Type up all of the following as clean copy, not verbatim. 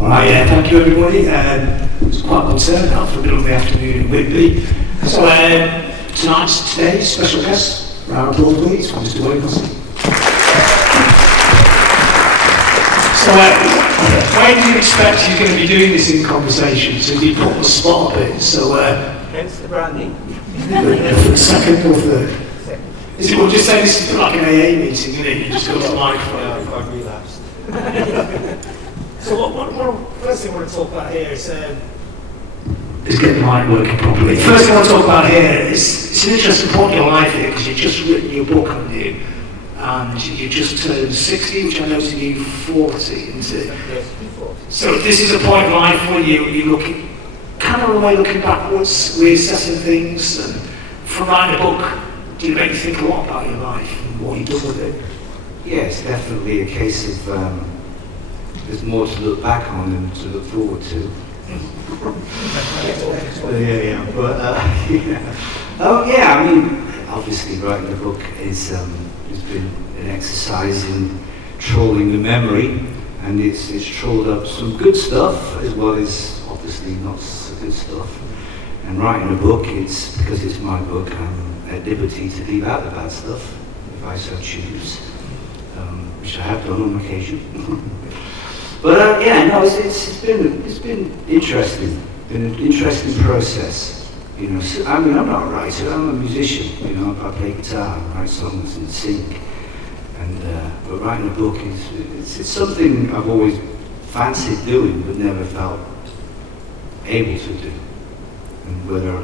Alright, yeah, thank you everybody. It's quite a good turnout for the middle of the afternoon in Whitby. So today's special guest, round of applause please, from Mr. Hussey. So why do you expect he's going to be doing this in conversation? So he put on the spot a bit, so hence the branding. Second or third? Is it, we'll just say this is like an AA meeting, isn't it? You just go to the microphone. Yeah, I've relapsed. So what first thing I want to talk about here is get the mic working properly. The first thing I want to talk about here is, it's an interesting point in your life here, because you've just written your book, haven't you? And you just turned 60, which I noticed you 40, isn't it? yes, 40. So this is a point in life where you look kind of a way looking backwards, reassessing things, and from writing a book, do you make you think a lot about your life and what you've done with it? Yeah, it's definitely a case of there's more to look back on than to look forward to. Yeah. But yeah. Oh yeah, I mean, obviously writing a book is has been an exercise in trawling the memory, and it's trawled up some good stuff as well as obviously not so good stuff. And writing a book, it's because it's my book, I'm at liberty to leave out the bad stuff if I so choose, which I have done on occasion. But yeah, no, it's been interesting. Been an interesting process. You know, so, I mean, I'm not a writer. I'm a musician. You know, I play guitar, write songs, and sing. And but writing a book it's something I've always fancied doing, but never felt able to do. And whether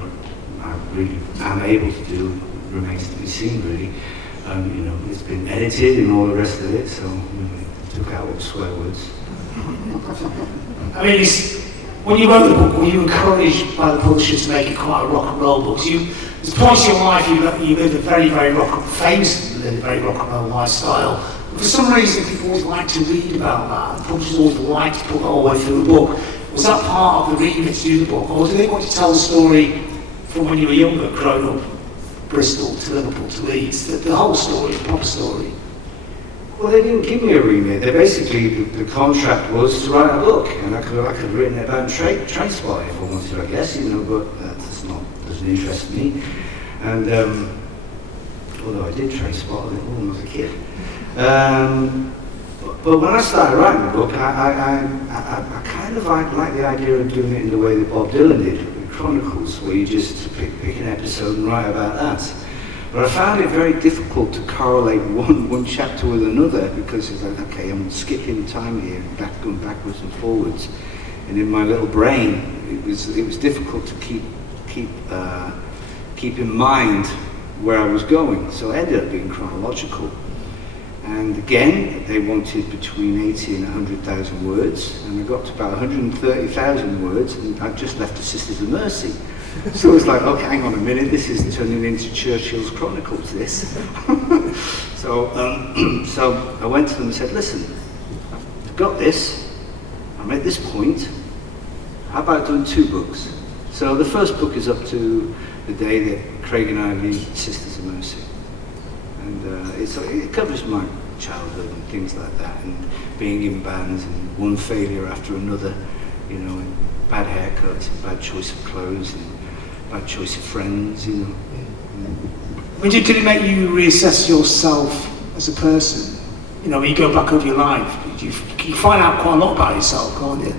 I really am able to do remains to be seen. Really, you know, it's been edited and all the rest of it. So took out all the swear words. I mean, when you wrote the book, were you encouraged by the publishers to make it quite a rock and roll book? There's points in your life you lived a very, very famously lived a very rock and roll lifestyle. But for some reason, people always like to read about that. The publishers always like to put that all the way through the book. Was that part of the reading to do the book, or did they want to tell the story from when you were younger, growing up, Bristol to Liverpool to Leeds, the whole story, the proper story? Well, they didn't give me a remit. They basically, the contract was to write a book, and I could have written it about train spotting if I wanted, I guess, you know, but that doesn't interest me. And although I did train spot when I was a kid. But when I started writing the book, I kind of like the idea of doing it in the way that Bob Dylan did with Chronicles, where you just pick an episode and write about that. But I found it very difficult to correlate one chapter with another, because it's like, okay, I'm skipping time here, going backwards and forwards, and in my little brain, it was difficult to keep in mind where I was going. So it ended up being chronological. And again, they wanted between 80 and 100,000 words, and I got to about 130,000 words, and I just left the Sisters of Mercy. So it was like, okay, hang on a minute, this is turning into Churchill's Chronicles, this. So I went to them and said, listen, I've got this, I'm at this point, how about doing 2 books? So the first book is up to the day that Craig and I leave Sisters of Mercy. And it covers my childhood and things like that, and being in bands and one failure after another, you know, and bad haircuts, and bad choice of clothes, and bad choice of friends, you know. When did it make you reassess yourself as a person? You know, when you go back over your life, you find out quite a lot about yourself, can't you?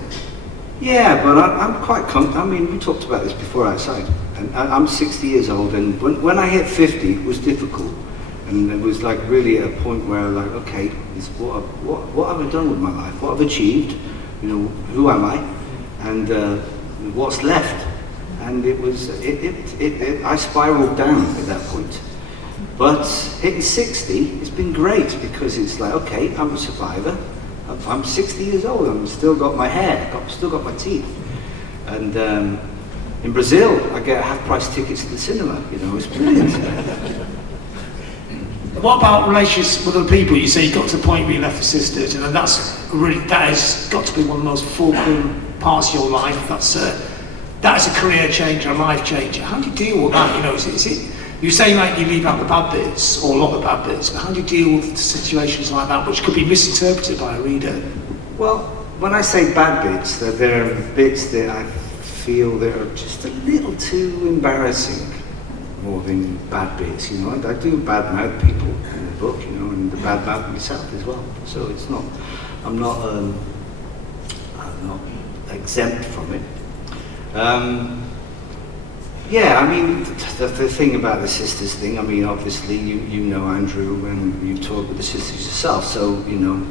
Yeah, but I'm quite I mean, we talked about this before outside, and I'm 60 years old, and when I hit 50, it was difficult. And it was like really a point where like, okay, what have I done with my life? What have I achieved? You know, who am I? And what's left? And it was, I spiraled down at that point. But hitting 60, it's been great, because it's like, okay, I'm a survivor. I'm 60 years old, I've still got my hair, still got my teeth. And in Brazil, I get half-price tickets to the cinema, you know, it's brilliant. What about relationships with other people? You say you got to the point where you left the Sisters, and that has got to be one of the most fulcrum parts of your life. That is a career changer, a life changer. How do you deal with that? You know, is it you say like you leave out the bad bits, or a lot of the bad bits, but how do you deal with situations like that, which could be misinterpreted by a reader? Well, when I say bad bits, that there are bits that I feel that are just a little too embarrassing, more than bad bits. You know, I do bad mouth people in the book, you know, and the bad mouth myself as well. So it's not, I'm not exempt from it. Yeah, I mean, the thing about the sisters thing, I mean, obviously you know Andrew and you've talked with the sisters yourself, so, you know,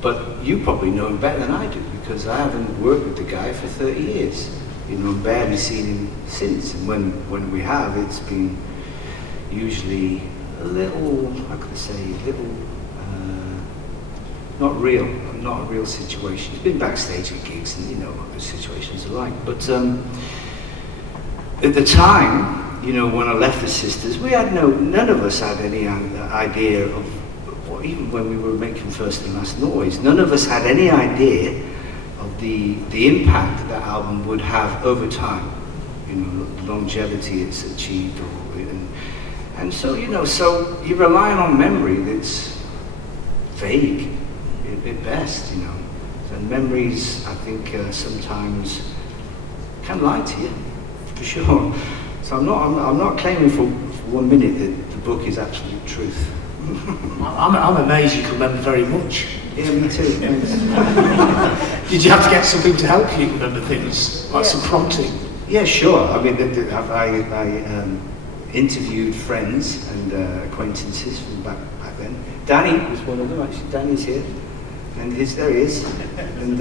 but you probably know him better than I do, because I haven't worked with the guy for 30 years, you know, barely seen him since, and when we have, it's been usually a little, how could I say, a little, not a real situation. He's been backstage at gigs and you know what those situations are like, but at the time, you know, when I left the sisters, we had none of us had any idea of, or even when we were making First and Last Noise, none of us had any idea of the impact that album would have over time, you know, the longevity it's achieved, and so, you know, so you're relying on memory that's vague at best, you know, and memories, I think, sometimes can lie to you. For sure. So I'm not claiming for 1 minute that the book is absolute truth. I'm amazed you can remember very much. Yeah, me too. Did you have to get some people to help you remember things, like some prompting? Yeah, sure. I mean, I interviewed friends and acquaintances from back then. Danny was one of them, actually. Danny's here. And there he is. And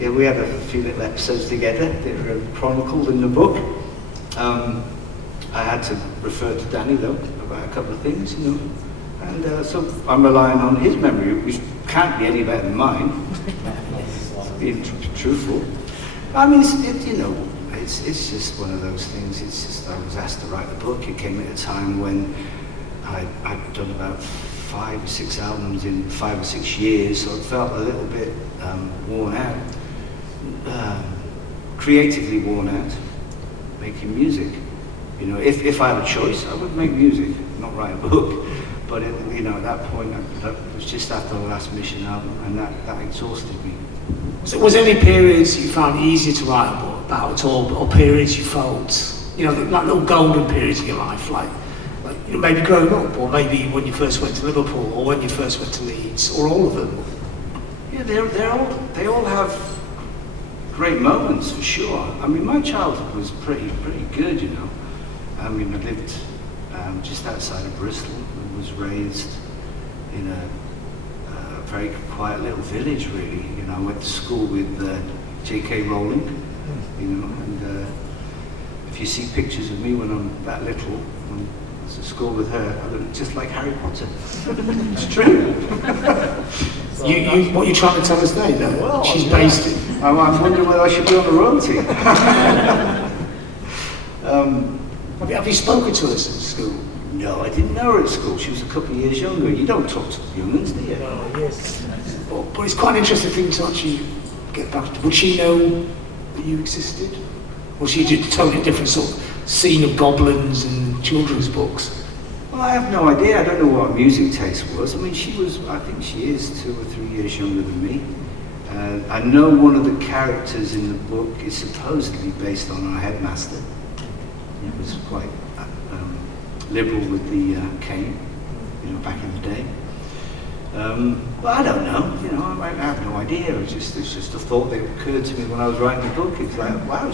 yeah, we had a few little episodes together that are chronicled in the book. I had to refer to Danny though about a couple of things, you know, and so I'm relying on his memory, which can't be any better than mine. Being truthful. I mean, you know, it's just one of those things. It's just I was asked to write the book. It came at a time when I'd done about 5 or 6 albums in 5 or 6 years, so it felt a little bit worn out. Creatively worn out, making music. You know, if I had a choice, I would make music, not write a book. But you know, at that point, it was just after the last Mission album, and that exhausted me. So was there any periods you found easier to write a book about at all, or periods you felt, you know, like little golden periods in your life, like you know, maybe growing up, or maybe when you first went to Liverpool, or when you first went to Leeds, or all of them? Yeah, they all have great moments, for sure. I mean, my childhood was pretty good, you know. I mean, I lived just outside of Bristol and was raised in a very quiet little village, really. You know, I went to school with JK Rowling, you know, and if you see pictures of me when I'm that little, when I was at school with her, I look just like Harry Potter. It's true. What you're trying to tell us now, though, well, she's based in. I'm wondering whether I should be on the royalty. Have you spoken to her since school? No, I didn't know her at school. She was a couple of years younger. You don't talk to young'uns, do you? No, yes. But it's quite an interesting thing to actually get back to. Would she know that you existed? Or she did a totally different sort of scene of goblins and children's books? Well, I have no idea. I don't know what her music taste was. I mean, I think she is 2 or 3 years younger than me. I know one of the characters in the book is supposedly based on our headmaster. He was quite liberal with the cane, you know, back in the day. But I don't know, you know, I have no idea. It's just a thought that occurred to me when I was writing the book. It's like, wow,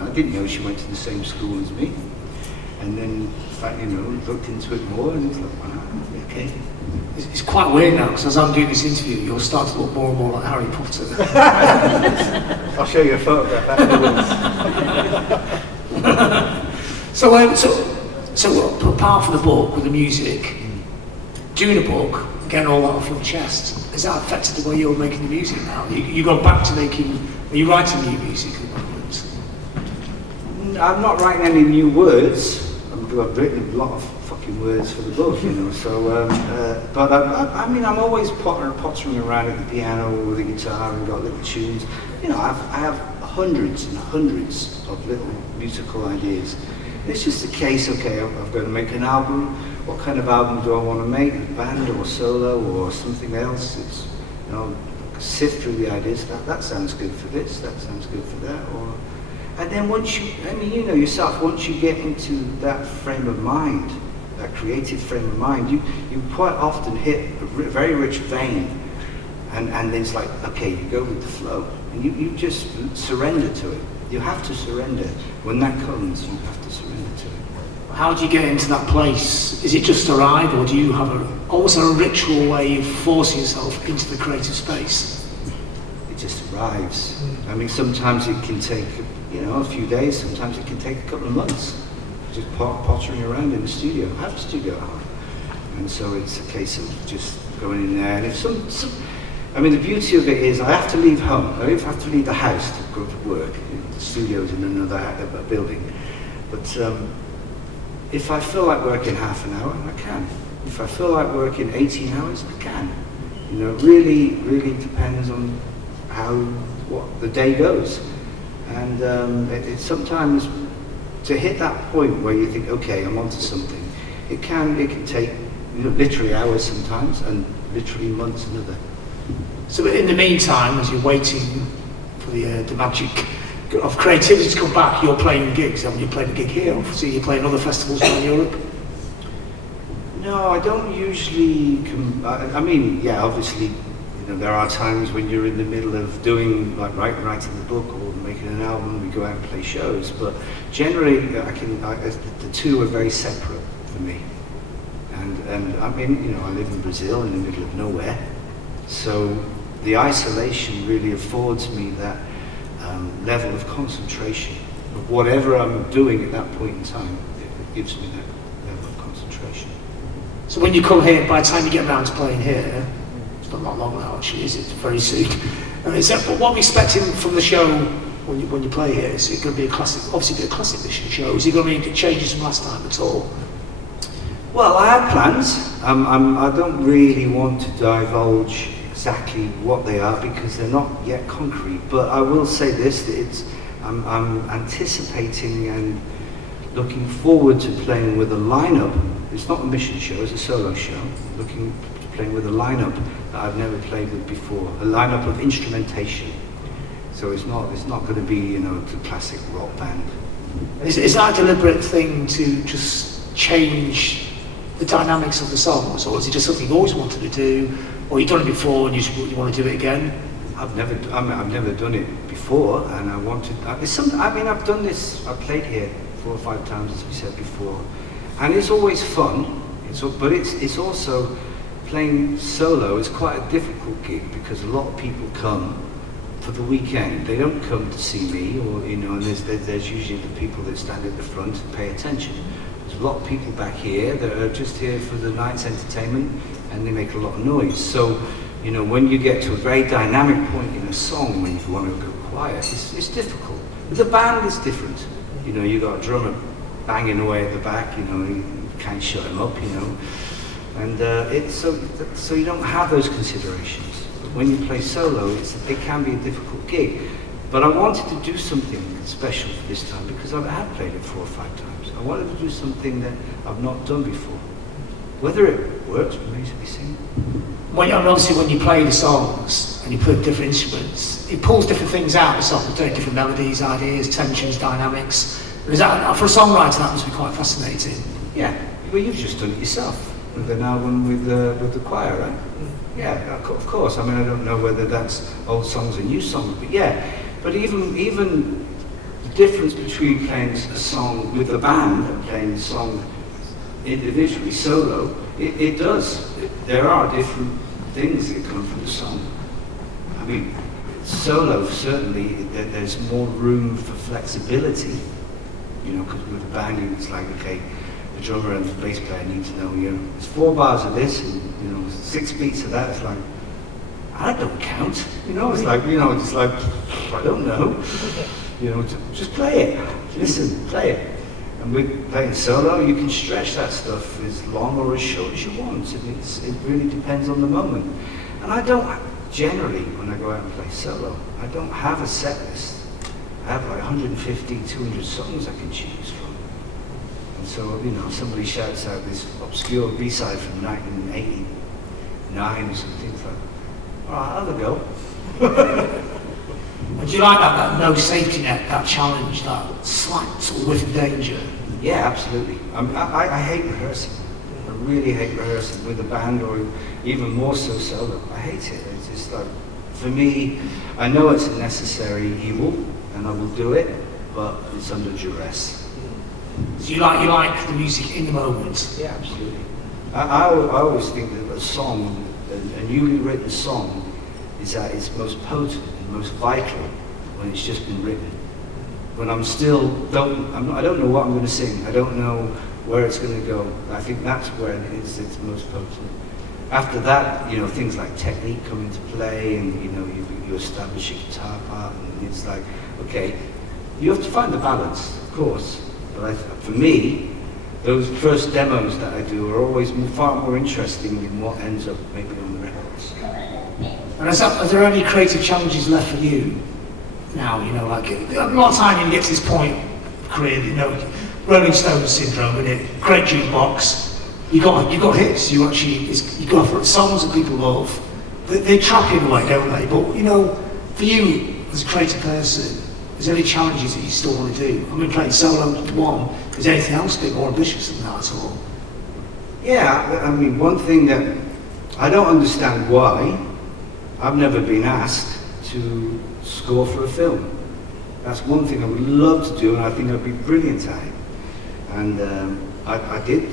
I didn't know she went to the same school as me. And then, you know, looked into it more and it's like, wow, okay. It's quite weird now, because as I'm doing this interview, you're starting to look more and more like Harry Potter. I'll show you a photograph afterwards. So apart from the book, with the music, doing a book, getting all that off your chest, has that affected the way you're making the music now? You go back to are you writing new music at the moment? I'm not writing any new words. I've written a lot of fucking words for the book, you know, so, but I mean, I'm always pottering around at the piano or the guitar and got little tunes. You know, I have hundreds and hundreds of little musical ideas. It's just a case, okay, I've got to make an album. What kind of album do I want to make? A band or solo or something else? It's, you know, sift through the ideas. That sounds good for this. That sounds good for that. And then once you, I mean, you know yourself. Once you get into that frame of mind, that creative frame of mind, you quite often hit a very rich vein, and then it's like, okay, you go with the flow, and you just surrender to it. You have to surrender. When that comes, you have to surrender to it. How do you get into that place? Is it just arrive, or do you have almost a ritual way of forcing yourself into the creative space? It just arrives. I mean, sometimes it can take, a few days. Sometimes it can take a couple of months. Just pottering around in the studio. I have a studio at home, and so it's a case of just going in there. And if I mean, the beauty of it is I have to leave home. I have to leave the house to go to work. The studio's in another building, but. If I feel like working half an hour, I can. If I feel like working 18 hours, I can. It really depends on what the day goes. And it's sometimes to hit that point where you think, okay, I'm onto something. It can take literally hours sometimes, and literally months another. So in the meantime, as you're waiting for the magic of creativity to come back, you're playing gigs. Haven't you played a gig here? Obviously, you're playing other festivals around Europe. No, I don't usually. I mean, yeah, obviously, there are times when you're in the middle of doing like writing the book or making an album. We go out and play shows, but generally, the two are very separate for me. And I mean, I live in Brazil in the middle of nowhere, so the isolation really affords me that. Level of concentration of whatever I'm doing at that point in time. It gives me that level of concentration. So when you come here, by the time you get around to playing here, it's not long now actually, is it? Very soon. What are we expecting from the show when you play here? Is it going to be a classic? Obviously, be a classic edition show. Is it going to be changes from last time at all? Well, I have plans. I don't really want to divulge exactly what they are because they're not yet concrete, but I will say this, that I'm anticipating and looking forward to playing with a lineup. It's not a mission show, it's a solo show. Looking to playing with a lineup that I've never played with before, a lineup of instrumentation. So it's not going to be the classic rock band. Is that a deliberate thing to just change the dynamics of the songs, or is it just something you always wanted to do? Or you've done it before and you want to do it again? I've never done it before, and I wanted. I've done this. I've played here 4 or 5 times, as we said before, and it's always fun. But it's also playing solo is quite a difficult gig because a lot of people come for the weekend. They don't come to see me, or and there's usually the people that stand at the front and pay attention. There's a lot of people back here that are just here for the night's entertainment, and they make a lot of noise. So, when you get to a very dynamic point in a song, when you want to go quiet, it's difficult. With the band, it's different. You got a drummer banging away at the back. You can't shut him up. And it's so you don't have those considerations. But when you play solo, it can be a difficult gig. But I wanted to do something special for this time because I have played it 4 or 5 times. I wanted to do something that I've not done before. Whether it works remains to be seen. Obviously, when you play the songs and you put different instruments, it pulls different things out of the song, different melodies, ideas, tensions, dynamics. For a songwriter, that must be quite fascinating. Yeah, well, you've just done it yourself with an album with the choir, right? Yeah, of course. I mean, I don't know whether that's old songs and new songs, but yeah. But even the difference between playing a song with the band and playing the song individually, solo, it does. There are different things that come from the song. I mean, solo, certainly, there's more room for flexibility, because with the band, it's like, okay, the drummer and the bass player need to know, there's 4 bars of this and, 6 beats of that. It's like, I don't count. It's like, it's like, I don't know. Just play it. Listen, play it. And with playing solo, you can stretch that stuff as long or as short as you want. And it really depends on the moment. And I don't, generally, when I go out and play solo, I don't have a set list. I have like 150, 200 songs I can choose from. And so, somebody shouts out this obscure B-side from 1989 or something, it's like, all right, I'll have a go. Would you like that no safety net, that challenge, that slight sort of whiff of danger? Yeah, absolutely. I hate rehearsing. I really hate rehearsing with a band, or even more so solo. I hate it. It's just like, for me, I know it's a necessary evil, and I will do it, but it's under duress. So you like the music in the moment? Yeah, absolutely. I always think that a song, a newly written song, is at its most potent and most vital when it's just been written. When I'm still, I don't know what I'm going to sing. I don't know where it's going to go. I think that's where it is its most potent. After that, you know, things like technique come into play, and you know, you establish a guitar part, and it's like, okay, you have to find the balance, of course. But for me, those first demos that I do are always far more interesting than what ends up maybe on the records. And are there any creative challenges left for you now? You know, like a lot of time you get to this point of career, you know, Rolling Stones syndrome, and it great jukebox. You got hits. You go for songs that people love. They trap you in a way, don't they? But you know, for you as a creative person, is there any challenges that you still want to do? I mean, playing solo one. Is there anything else a bit more ambitious than that at all? Yeah, I mean, one thing that I don't understand why I've never been asked to score for a film. That's one thing I would love to do, and I think I'd be brilliant at it. And I did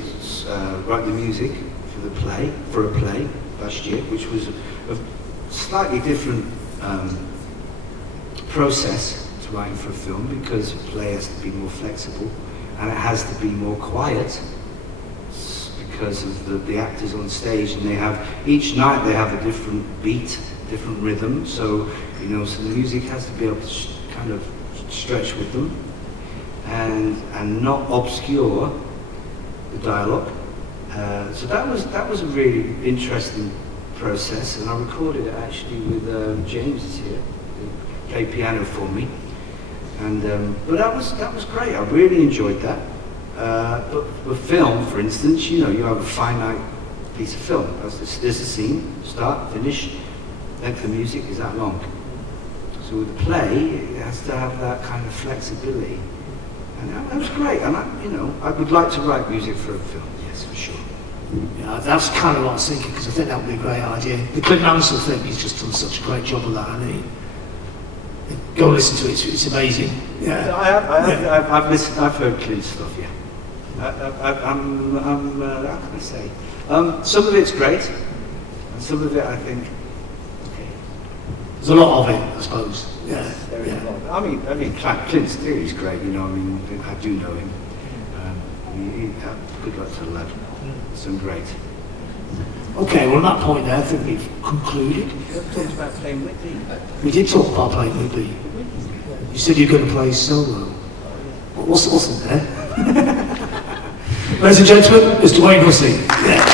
write the music for a play last year, which was a slightly different process to writing for a film, because a play has to be more flexible and it has to be more quiet because of the actors on stage, and each night they have a different beat, different rhythm, so you know, so the music has to be able to kind of stretch with them and not obscure the dialogue. So that was a really interesting process, and I recorded it actually with James is here, who played piano for me, and but that was great. I really enjoyed that. But with film, for instance, you know, you have a finite piece of film. There's a scene, start, finish, length of music is that long. So with the play, it has to have that kind of flexibility, and that was great. And I would like to write music for a film, yes, for sure. Yeah, that's kind of what I was thinking, because I think that would be a great idea. The Clint Mansell thing, he's just done such a great job of that, hasn't he? Go listen to it, it's amazing. Yeah. I've listened, I've heard Clint's stuff, yeah. How can I say? Some of it's great, and some of it I think, okay. There's a lot of it, I suppose. Yeah. There is a lot. I mean, Clint's theory is great, you know, I mean, I do know him. Good luck to the lad. Some great. Okay, well, on that point there, I think we've concluded. We talked about playing Whitby. We did talk about playing Whitby. You said you're going to play solo. What's in there? Ladies and gentlemen, Mr. Wayne Hussey. Yeah.